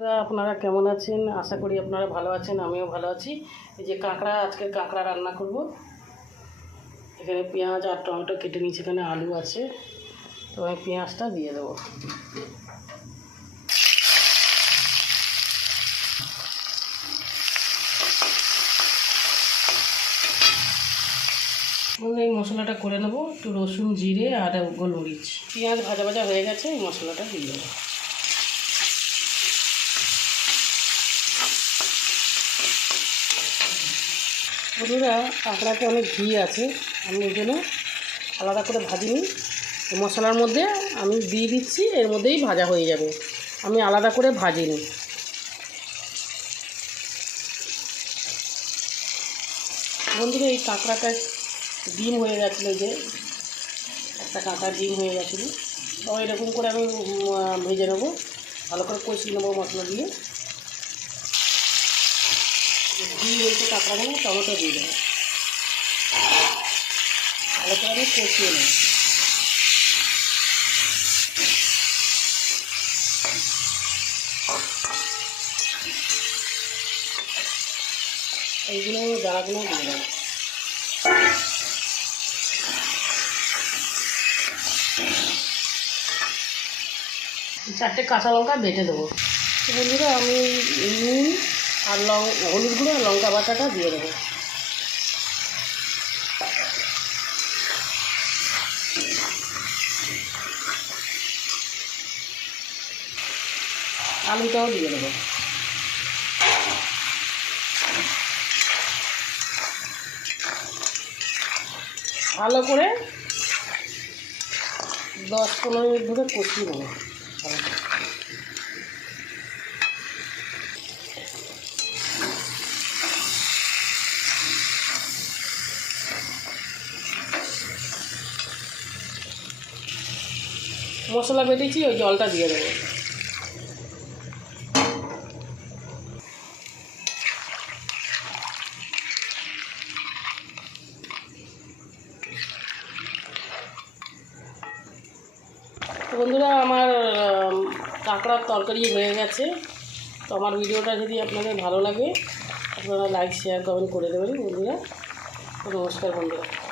আপনারা কেমন আছেন? আশা করি আপনারা ভালো আছেন, আমিও ভালো আছি। এই যে কাঁকড়া, আজকে কাঁকড়া রান্না করব। এখানে পেঁয়াজ আর টমেটো কেটে নিয়েছি, এখানে আলু আছে, তো আমি পেঁয়াজটা দিয়ে দেবো। এই মশলাটা করে নেব, একটু রসুন, জিরে আর গোলমরিচ। পেঁয়াজ ভাজা ভাজা হয়ে গেছে, এই মশলাটা দিয়ে দেবো। বন্ধুরা, কাঁকড়াতে অনেক ঘি আছে, আমি ওই জন্য আলাদা করে ভাজিনি। মশলার মধ্যে আমি দিয়ে দিচ্ছি, এর মধ্যেই ভাজা হয়ে যাবে, আমি আলাদা করে ভাজিনি। বন্ধুরা, এই কাঁকড়াটা ডিম হয়ে গেছিলো, এই যে একটা কাঁকড়া ডিম হয়ে গেছিলো, তো এরকম করে আমি ভেজে নেবো, ভালো করে কষিয়ে নেবো মশলা দিয়ে। ডিম হয়েছে কাঁকড়াগুলো, টমেটো দিয়ে দেবো, ভালো করে আমি কষিয়ে নেব। এইগুলো জ্বালাগুলো দিয়ে দেবো। চারটে কাঁচা লঙ্কা বেটে দেবো। বন্ধুরা, আমি নুন আর হলুদ গুঁড়ো আর লঙ্কা বাটাটা দিয়ে দেবো। আলুটাও দিয়ে দেবো। ভালো করে 10-15 মিনিট ধরে কষিয়ে নেবো। মশলা বেটেছি, ওই জলটা দিয়ে দেবো। তো বন্ধুরা, আমার কাঁকড়ার তরকারি হয়ে গেছে। তো আমার ভিডিওটা যদি আপনাদের ভালো লাগে, আপনারা লাইক, শেয়ার, কমেন্ট করে দেবেন বন্ধুরা। নমস্কার বন্ধুরা।